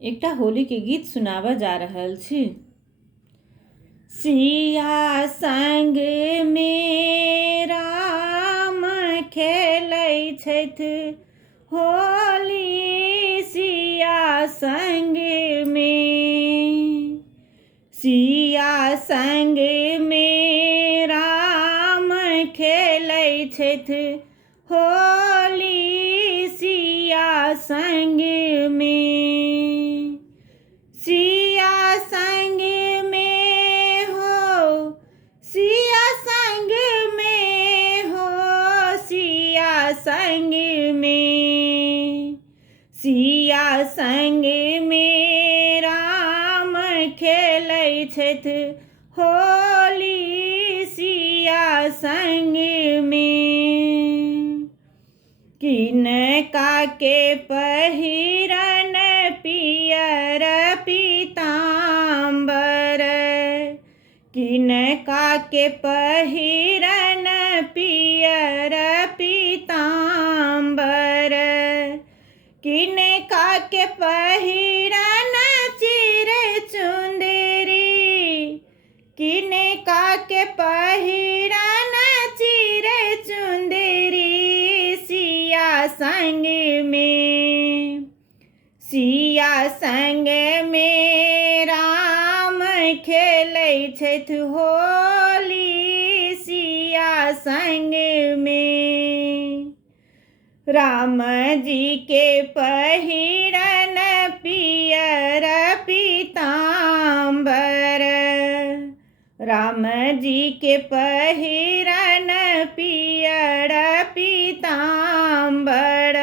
एकटा होली के गीत सुनाबऽ जा रहल छी। सिया संग में राम खेलै छथि होली, सिया संग में, सिया संग में राम खेलै छथि होली, सिया संग में, सिया संग में हो, सिया संग में हो, सिया संग में, सिया संग में राम खेलै छथि होली, सिया संग में। किनका के पहिरन पियर पीताम्बर, किनका के पहिरन पियर पीताम्बर, किनका के पहिरन चिर चुंदरी, किनका के पहिरन चिर चुंदरी, सिया संग में, सिया संग में राम खेलै छथि होली, सिया संग में। राम जी के पहिरन पियर पीताम्बर, राम जी के पहिरन पियर पीताम्बर,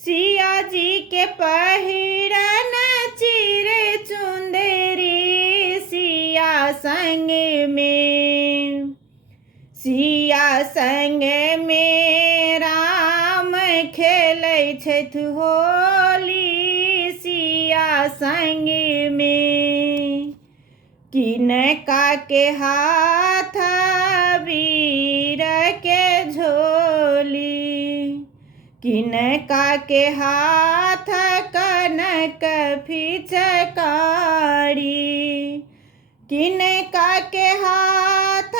सिया जी के पहिरन चिर चुंदरी, सिया संग में, सिया संग में राम खेलै छथि होली, सिया संग में। किनका के हाथ वीर के झोली, किनका के हाथ कनक फिचकारी, किनका के हाथ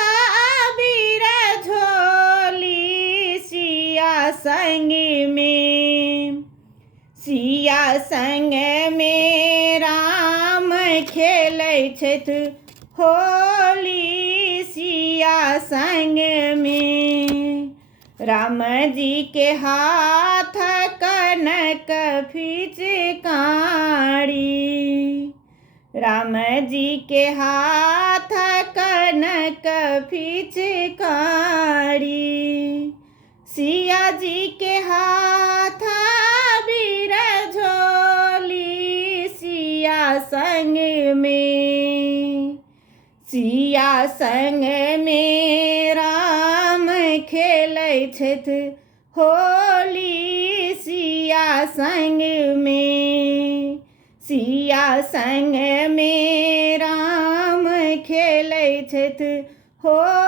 वीर झोली, सिया संग में, सिया संग में राम खेलै छथि होली, सिया संग में। राम जी के हाथ कनक फिचकारी, राम जी के हाथ कनक फिचकारी, सिया जी के हाथ वीर झोली, सिया संग में, सिया संग में राम खेलै छथि होली, सिया संग में, सिया संग में राम खेलै छथि होली।